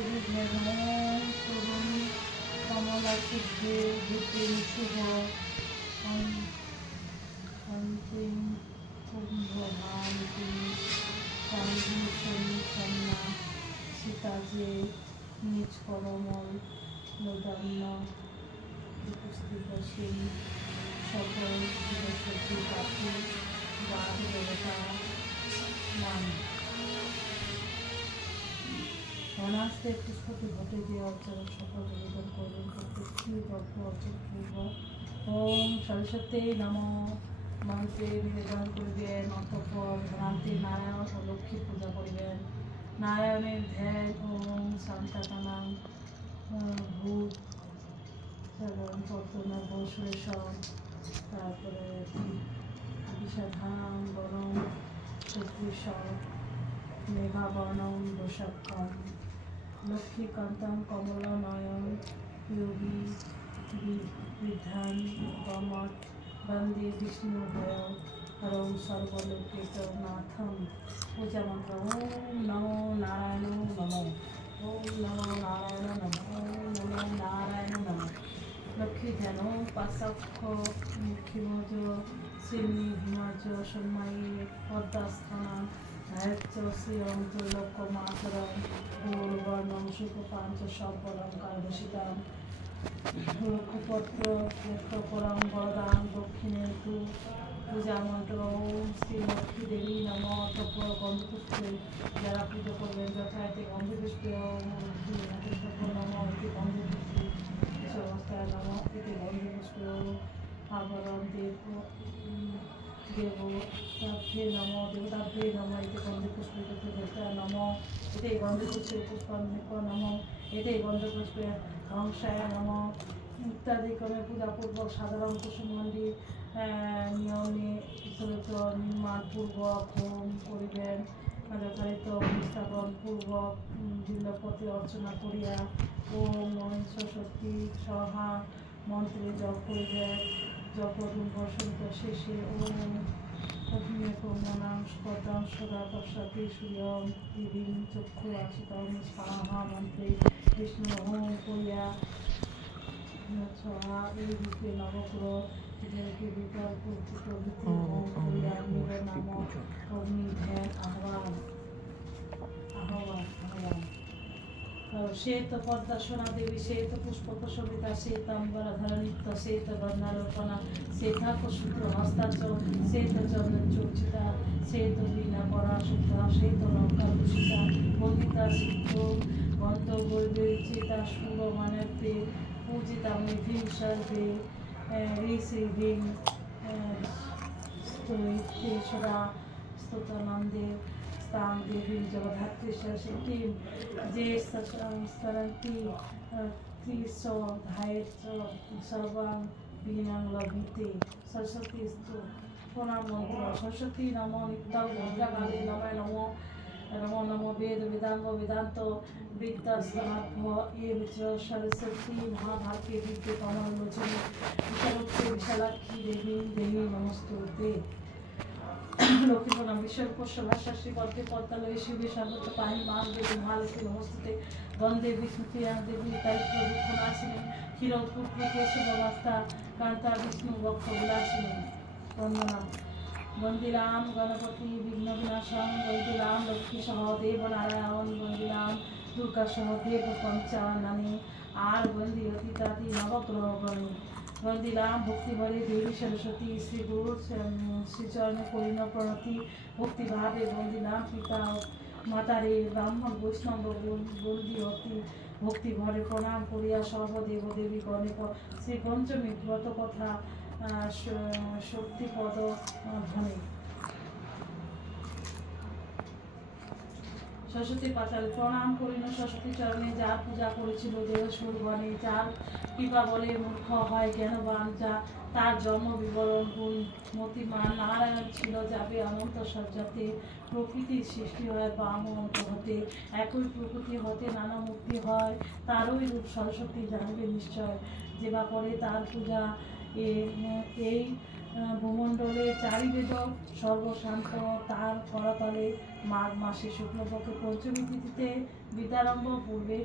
দেবী তরুণ কমলা সিদ্ধে ভূতিম শুভ অন্তিম কুম্ভভান্তি সন্না সীতা যে নিজ করমল নদান্য উপস্থিতশীল সকল বৃহস্পতি পাখি বাঘ দেবতা নাম অনাস্তে পুষ্পটি ঘটে দিয়ে অর্চনা সকল নিবেদন করবেন প্রত্যেকটি গল্প অর্চন পূর্ব ওম সরস্বতী নম মন্ত্রে নিবেদন করিবেন অতঃপর ধনান্তে নারায়ণ ও লক্ষ্মী পূজা করিবেন নারায়ণের ধ্যান ওম শান্তাকানাং ভূত পদ্মনাভ সুরেশম তারপরে বিষাধাম বনম শত্রুষম মেঘাবর্ণম বৈশাখম লক্ষ্মীকান্তম কমলা নয়ন যোগী বিধান গমট বন্দে বিষ্ণু ভয় হরং সর্বলোকেতনাথম পূজা মন্ত্র ওম নমো নারায়ণ নমঃ ওম নমো নারায়ণ নমঃ ওম নমো নারায়ণ নমঃ লক্ষ্মী ধ্যান পাশাক্ষ মুখিমজ শ্রীনি হিমাজ সম্মায়ী পদ্মাস্থানা ধায়চ্চ শ্রিয়ং ত্রৈলোক্য মাতরম গৌরবর্ণম শুকপাঞ্চ সব্বলঙ্কার ভূষিতাম লক্ষ্যপত্র লক্ষ্যপরম বরদান দক্ষিণে তু পূজা মন্ত্র ওম শ্রী লক্ষ্মী দেবী নম তৎপর গন্ধপুষ্পে যারা পুজো করবেন যথায়তে গন্ধপুষ্পে ওম নম ইতি গন্ধপুষ্পে অবস্থায় নম ইতি গন্ধপুষ্পে আবরণ দেবতাভ্যে নম দেবতাভ্যে নম ইতি গন্ধপুষ্পে দেবতায় নম এতে গন্ধপুষ্পে পুষ্পান্বিক নম এতে গন্ধপুষ্পে ধ্বংসায় নম ইত্যাদি ক্রমে পূজাপূর্বক সাধারণ কুসুমণ্ডী নিয়মে নির্মাণপূর্বক হোম করিবেন যথাযথ অনুষ্ঠাপন পূর্বক বিল্লপতি অর্চনা করিয়া ওম সরস্বতী সহা মন্ত্রে জপ করিবেন জপ বসন্ত শেষে ওম অগ্নিকমনাং স্পদাং সদা পশ্চাতে সূর্যম দিদিং চক্ষু আশিতং স্বাহা মন্ত্রে বিষ্ণু হোম করিয়া এই রূপে নবগ্রহ বিকল্প হোম করিয়া নির নাম অগ্নি ধ্যান আহ্বান শ্বেত পদ্মা সোনা দেবী শ্বেত পুষ্পক সবিতা শ্বেতাম্বরধর নিত্য শ্বেত বর্ণালোপনা শ্বেতাকসূত্র হস্তাচ শ্বেত চন্দন চর্চিতা শ্বেত বীণা পরা শুদ্ধা শ্বেত লঙ্কা ভূষিতা বন্দিতা সিদ্ধ গন্তব্যচিতা শুভ মানবে পূজিতা মেধিম সর্বে ঋষি ভীম স্তোতেশ্বরা স্তোতানন্দে तां देवीं जगद्धात्री सरस्वतीं जे सरन्ति त्रिसो धायच्च सर्वां बीनां लभते सरस्वती स्तु प्रणाम मंत्र सरस्वती नमो नित्यं भद्रकाली नमः नमो नमो नमो वेद वेदांग वेदांत विद्यास्तनाभ्य एव च सरस्वती महाभारती विद्ये कमलोचने विशालक्षी विशालाक्षी देवी देवी नमस्तुते লক্ষ্মী প্রণাম বিশ্বের পোষ্য ভাষা শ্রীপদ্মে পদ্মালয়ে শিবে সর্বত পাহি মান দেবী মহালক্ষ্মী নমস্তুতে বন্দে বিষ্ণু প্রিয়া দেবী দায়িত্ব দুঃখ নাশিনী ক্ষীরপুত্রী কেশবস্তা কান্তা বিষ্ণু বক্ষ বিলাসিনী বন্দনা বন্দিলাম গণপতি বিঘ্ন বিনাশং বন্দিলাম লক্ষ্মী সহ দেব নারায়ণ বন্দিলাম দুর্গা সহ দেব পঞ্চাননে আর বন্দি অতীতাতি নবগ্রহ গণে বন্দিলাম ভক্তি ভরে দেবী সরস্বতী শ্রী গুরু শ্রীচরণে করিণ প্রণতি ভক্তিভাবে বন্দিলাম পিতা মাতারে ব্রাহ্মণ বৈষ্ণব বন্দি অতি ভক্তি ভরে প্রণাম করিয়া সর্বদেব দেবী গণে শ্রী পঞ্চমী ব্রত কথা শক্তিপদ ধ্বনি সরস্বতী পাঁচাল প্রণাম করিল সরস্বতী চরণে যার পূজা করেছিল দেহসুর গণে যার কৃপা বলে মূর্খ হয় জ্ঞানবান যা তার জন্ম বিবরণ গুণ মতিমান নারায়ণ ছিল যাবে অনন্ত সজ্জাতে প্রকৃতির সৃষ্টি হয় বাম অন্ত হতে একই প্রকৃতি হতে নানা মুক্তি হয় তারই রূপ সরস্বতী জানবে নিশ্চয় যে বা করে তার পূজা এই ভূমণ্ডলে চারিবেদ সর্বশান্ত তার করতলে মাঘ মাসে শুক্লপক্ষে পঞ্চমী তিথিতে বিদ্যারম্ভ পূর্বে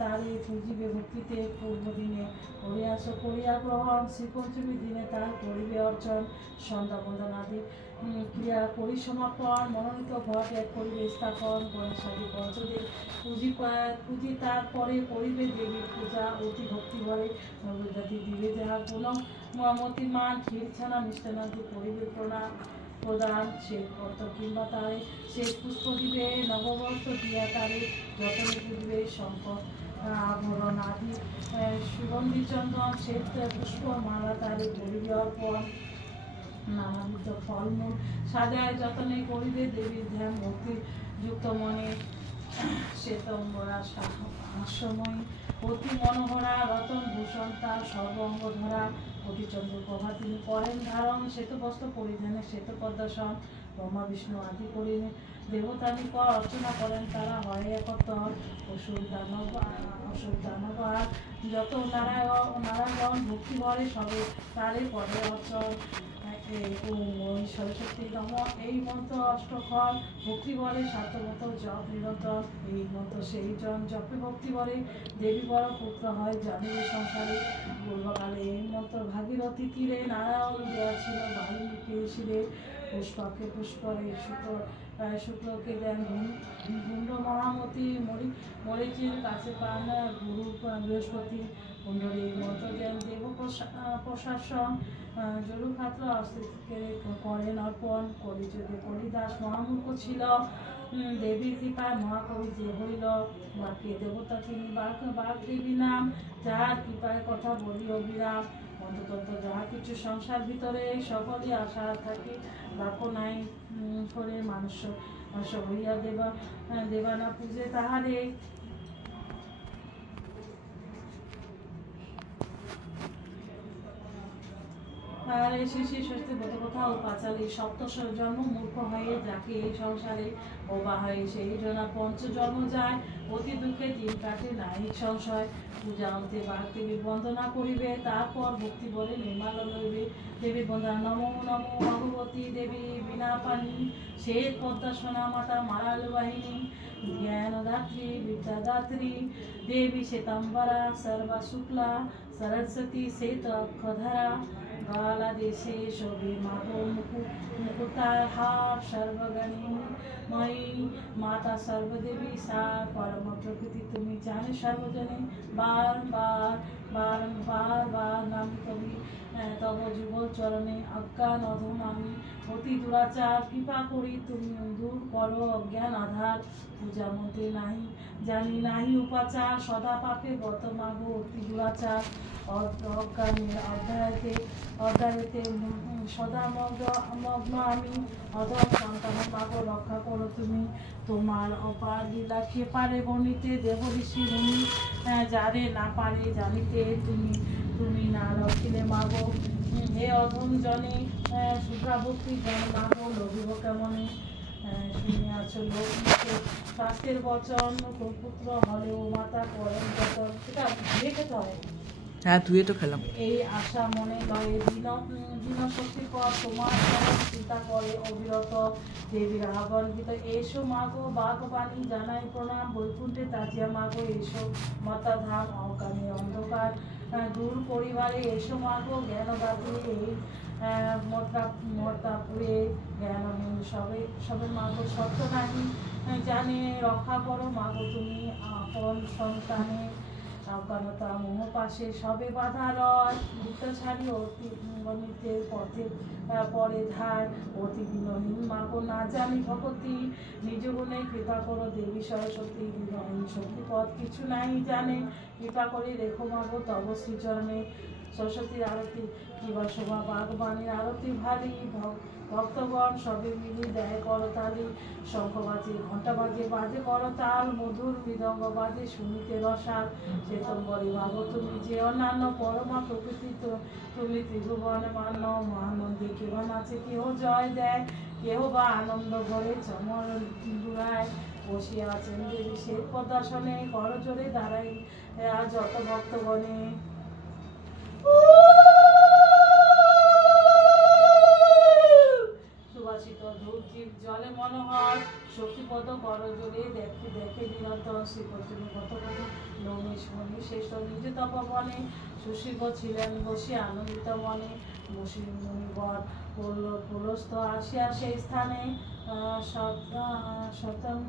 তারে পূজিবে ভক্তিতে পূর্বদিনে হরিয়াস করিয়া গ্রহণ, শ্রীপঞ্চমী দিনে তার করিবে অর্চন, সন্ধ্যা বন্দনাদি ক্রিয়া করি সমাপন, মনোনীত ঘট এক করিবে স্থাপন, গণেশাদি পঞ্চদেব পুঁজি তারপরে করিবে দেবীর পূজা অতি ভক্তি ভরে নৈবেদ্যাদি দিবে যাহা কোনো মতিমান ক্ষীর ছানা মিষ্টানাদি করিবে প্রদান সে কর্ত কিংবা তারে সে পুষ্প দিবে নববস্ত্র দিয়া তারে যতনে পুজবে শঙ্খ আভরণ আদি সুগন্ধি চন্দন শ্বেত পুষ্প মালা তারে করিবে অর্পণ, নানাবিধ ফলমূল সাজায় যতনে করিবে দেবীর ধ্যান ভক্তি যুক্ত মনে, শ্বেতম্বরা হাস্যময়ী অতি মনোহরা রতন ভূষণ তার সর্বঙ্গ ধরা, অতিচন্দ্র প্রভা তিনি করেন ধারণ, শ্বেত বস্ত্র পরিধানে শ্বেত পদ্মাসন, ব্রহ্মা বিষ্ণু আদি করিন দেবতা নিকট অর্চনা করেন তারা হয় একতর, অসুর দানব আর যত নারায়ণ ভক্তি ভরে সবে তারে পদে অচল, ওই সরস্বতী নম এই মন্ত্র অষ্টক্ষর ভক্তি বলে সাতমত জপ নিরন্তর, এই মন্ত্র সেই জন জপে ভক্তি বলে দেবী বড় পুত্র হয় জানিবে সংসারে, পূর্বকালে এই মন্ত্র ভাগীরথী তীরে নারায়ণ দেওয়া ছিল বাল্মীকি শিরে, পুষ্পকে পুষ্পরে শুক্লকে দেন গুণ্ড মহামতি মরিচির কাছে পান গুরু বৃহস্পতি, কুণ্ডলী মন্ত্র দেন দেব প্রশাসন, জরুখাত্র অস্তিত্বকে করেন অর্পণ, কলিযুগে কলিদাস মহামূর্খ ছিল দেবীর কৃপায় মহাকবি যে হইল, বাক্যে দেবতা তিনি বাক দেবী নাম, যাহার কৃপায় কথা বলি অবিরাম, অন্ততন্ত্র যাহা কিছু সংসার ভিতরে সকলই আশা থাকে, বাক্য নাই করে মানুষ হইয়া দেবানা পূজে তাহারে, আর শেষে ষষ্ঠী ব্রতকথা ও পাঁচালী সপ্ত জন্ম মূর্খ হয়ে যাকে এই সংসারে বোবা হয়ে সেই জনা পঞ্চ জন্ম যায়, অতি দুঃখে দিন কাটে নাই সংশয়, পূজা অন্তে বাঘ দেবী বন্দনা করিবে তারপর ভক্তি বলে নির্মাল লইবে, দেবী বন্দনা নমো নমো ভগবতী দেবী বিনা পানি শ্বেত পদ্মা সোনা মাতা মারাল বাহিনী, জ্ঞানদাত্রী বিদ্যাদাত্রী দেবী শ্বেতাম্বরা সর্বা শুক্লা सरस्वती श्वेत अक्षधरा, गाला देशे शोभे माधो मुकुतार हार सर्वगणी मयी माता सर्वदेवी सा परम प्रकृति তুমি জানে সর্বজনে, বারবার নাম কবি তব যুগল চরণে, অজ্ঞান অধম আমি অতি দুরাচার কৃপা করি তুমি দূর করো অজ্ঞান আধার, পূজা মন্ত্রে নাহি জানি নাহি উপাচার, সদা পাপে গত মাগো অতি দুরাচার, অজ্ঞানের অধ্যায়তে সদা মগ্ন আমি, অধম সন্তান মাগো রক্ষা করো তুমি, তোমার অপার লীলা কে পারে বর্ণিতে, দেব ঋষি মুনি যারে না পারে জানিতে, তুমি না রক্ষিলে মাগো হে অধম জনে, শুভ্রাভক্তি জন মাগো লভিব কেমনে, শুনিয়াছ লোকমুখে শাস্ত্রের বচন, পুত্র হলেও মাতা করেন যতন, সেটা দেখতে হয়। হ্যাঁ তুই তো খেলাম এই আশা মনে লয়ে দিন শক্তি পর তোমার চিন্তা করে অবিরত, দেবীর আহ্বানকৃত এসো মাগো বাগবাণী জানাই প্রণাম, বৈকুণ্ঠে তাজিয়া মাগো এসো মাতা ধাম, অজ্ঞানের অন্ধকার দূর পরিবারে এসো মাগো জ্ঞানদাত্রী, এই মর্তাপুরে জ্ঞানহীন সবে মাগো সত্য নাহি জানে, রক্ষা করো মাগো তুমি আপন সন্তানে, অজ্ঞানতা মোহ পাশে সবে বাধা রয়, বুদ্ধ ছাড়ি অতি গণিতের পথে পরে ধার, অতি বিনহীন মাগো না জানি ভগতি, নিজ গুণে কৃপা করো দেবী সরস্বতী, বিনহীন শক্তি পথ কিছু নাই জানে, কৃপা করে রেখো মাগো তব শ্রীচরণে, সরস্বতীর আরতি কিবা শোভা বাগবাণীর আরতি ভারী, ভক্তগণ সবে মিলি দেয় করতালি, শঙ্খ বাজে ঘণ্টা বাজে করতাল, মধুর মৃদঙ্গ বাজে শুনিতে রসাল, শ্বেতম্বরী মাগো তুমি যে অন্যান্য পরমা প্রকৃতি, তুমি ত্রিভুবনে মান্য, মহানন্দী কেহ নাচে কেহ জয় দেয়, কেহ বা আনন্দ ভরে চমর দুরায়, বসিয়া আছেন দেবী শ্বেত পদ্মাসনে, করজোরে দাঁড়াই যত ভক্তগণে, সুবাসিত ধূপ জীব জলে মনোহর শ্রীপদ করজোরে দেখে দেখে নিরন্তর শ্রীপতিনি কত কত লোমেশ মণি শ্রেষ্ঠ নিজ তপবনে সুশীব ছিলেন বসে আনন্দিত মনে বসি মুনিবর পুলস্ত আসিয়া সেই স্থানে শতম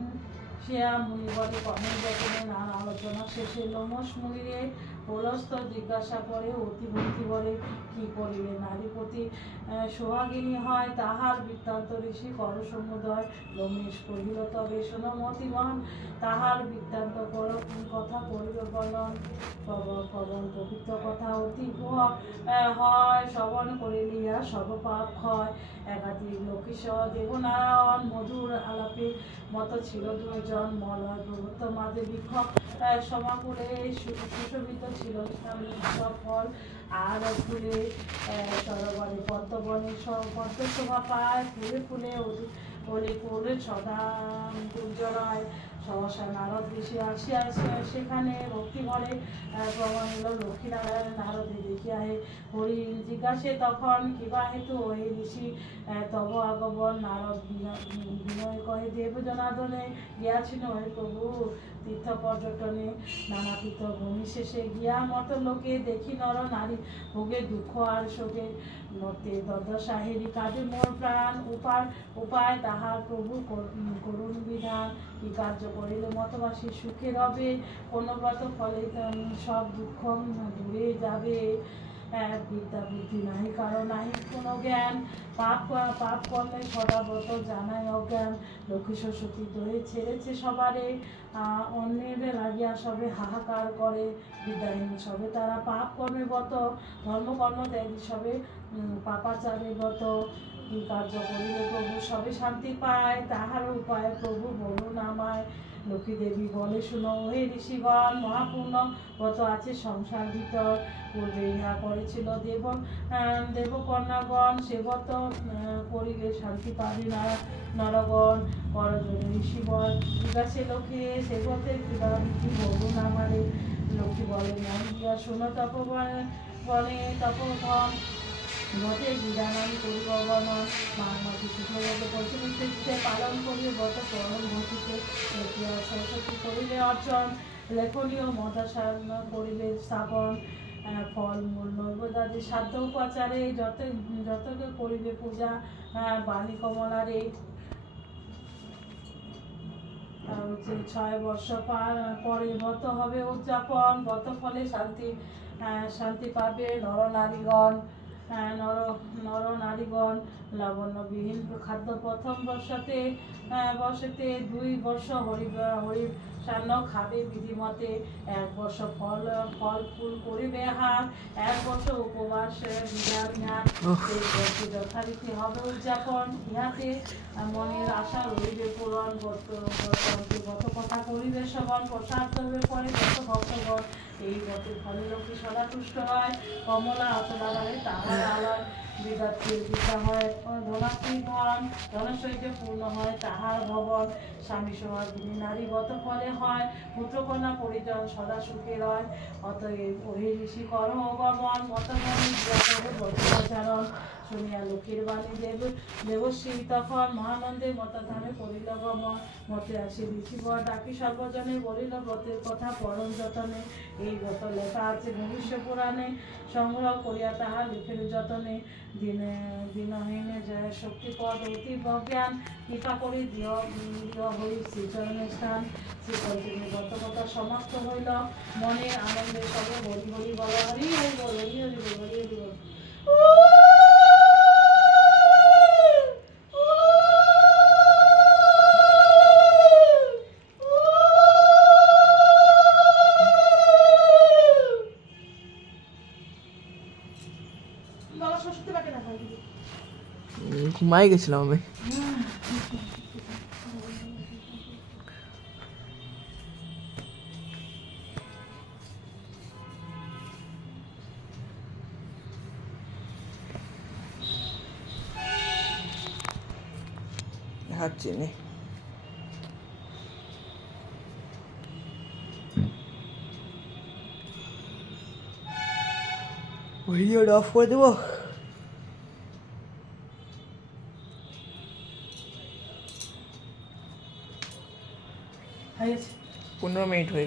শ্রেয়া মুনিবরে কর্মের যতনে নানা আলোচনা শেষে লোমস মুনিরে পুলস্ত জিজ্ঞাসা করে অতিভক্তি বলে কি করিলে নারীপতি সোহাগিনী হয় তাহার বৃত্তান্ত ঋষি কর সমুদয় লোমেশ কহিল তবে শোনো মতিগণ তাহার বৃত্তান্ত কথা করিল বলন পবন পবিত্র কথা অতি হয় শ্রবণ করিলিয়া সর্বপাপ হয় একাধিক লক্ষীশ্বর দেবনারায়ণ মধুর আলাপে মত ছিল দুইজন মলয় প্রভুত্ব মাঝে বিক্ষোভ সমাকুলে সুশোভিত ছিল সব ফল আর ফুলে সরোবরে পদ্মবনে পদ্মশোভা পায় ফুলে ফুলে অলি করে সদা গুঞ্জরায় সহসা নারদ ঋষি আসিয়া সেখানে ভক্তি ভরে প্রমাণিল লক্ষ্মীনারায়ণ নারদে দেখিয়া হে হরি জিজ্ঞাসে তখন কিবা হেতু হে ঋষি তব আগমন নারদ বিনয় কহে দেব জনার্দনে গিয়াছিল হে প্রভু তীর্থ পর্যটনে নানা তীর্থ ভূমি শেষে গিয়া মত লোকে দেখি নর নারী ভোগে দুঃখ আর শোকে নতে দশাহেরি কাজে মোর প্রাণ উপায় তাহার প্রভু করুণ বিধান কি কার্য করিলে মতবাসী সুখে রবে কোনো ব্রত ফলে সব দুঃখ দূরে যাবে বিদ্যা বুদ্ধি নাহি কারো নাহি কোনো জ্ঞান পাপ করলে সদাব্রত জানায় অজ্ঞান লক্ষ্মী সরস্বতী দয়ে ছেড়েছে সবারে অন্যের লাগিয়া সবে হাহাকার করে বিদ্যাহীন সবে তারা পাপ কর্মে গত ধর্মকর্ম ত্যাগী সবে পাপাচারে গত কি কার্য করিলে প্রভু সবে শান্তি পায় তাহার উপায় প্রভু বলুন আমায় লক্ষ্মী দেবী বলে শুনো হে ঋষিগণ মহাপূর্ণ গত আছে সংসার ভিতর পূর্বে ইহা করেছিল দেবকন্যাগণ সেবত করিলে শান্তি পাবে নরগণ করজনে ঋষিবর জিজ্ঞাসে লক্ষ্মী সেবতে কিবা বিধি বলুন আমারে লক্ষ্মী বলে মন দিয়া শুনো তপবনে তপধন মতে বিধান করিব বর্ণন মানবী সুখবত পশুমিত্রে পালন করিবে বত পরম ভক্তিতে সরস্বতী করিলে অর্চন লেখনীয় মদাসান্ন করিলে স্থাপন ফল মূল নৈবেদ্যাদি সাধ্য উপাচারে যতকে করিবে পূজা বাণী কমলারে 6 বর্ষ পরে ব্রত হবে উদযাপন ব্রত ফলে শান্তি পাবে নরনারীগণ নরনারীগণ লাবণ্যবিহীন খাদ্য প্রথম বর্ষতে 2 বর্ষ হরি সান্ন খাবে বিধিমতে 1 বর্ষ ফল ফুল করিবে হার 1 বর্ষ উপবাস বিধান যথারীতি হবে উদযাপন ইহাতে মনের আশা রইবে পূরণ গত কথা করিবে শ্রবণ প্রসাদ হবে পরে গত ভক্তগণ এই গতের ফলে লোকে সদা তুষ্ট হয় কমলা অচলা বলে তাহার আলয় বিদ্যার্থীর বিদ্যা হয় ধনাত্মী ধন ধনসৈতে পূর্ণ হয় তাহার ভবন স্বামী সোহাগিনী নারী গত ফলে হয় পুত্রকন্যা পরিজন সদা সুখে রয় অতএব ওহে ঋষি কর অগমন মতগণী বজ্রাচরণ শুনিয়া লোকের বাণী দেবশ্রী তখন মহানন্দে মতধামে করিল গমন মতে আসি ঋষিবর ডাকি সর্বজনে বলিল ব্রতের কথা পরম যতনে এই ব্রত লেখা আছে ভবিষ্য পুরাণে সংগ্রহ করিয়া তাহা লিখের যতনে দিনহীনে জয় শক্তিপদ অতি জ্ঞান কৃপা করি দিয় হই শ্রীচরণের স্থান শ্রীকল্পিনী ব্রত কথা সমাপ্ত হইল মনের আনন্দে সবে হরি হরি বল হরি হরি বল হরি হরি বল হরি হরি বল ঘুমাই গেছিলাম আমি দেখাচ্ছি নি ভিডিওটা অফ করে দেবো 15 মিনিট হয়ে গেল।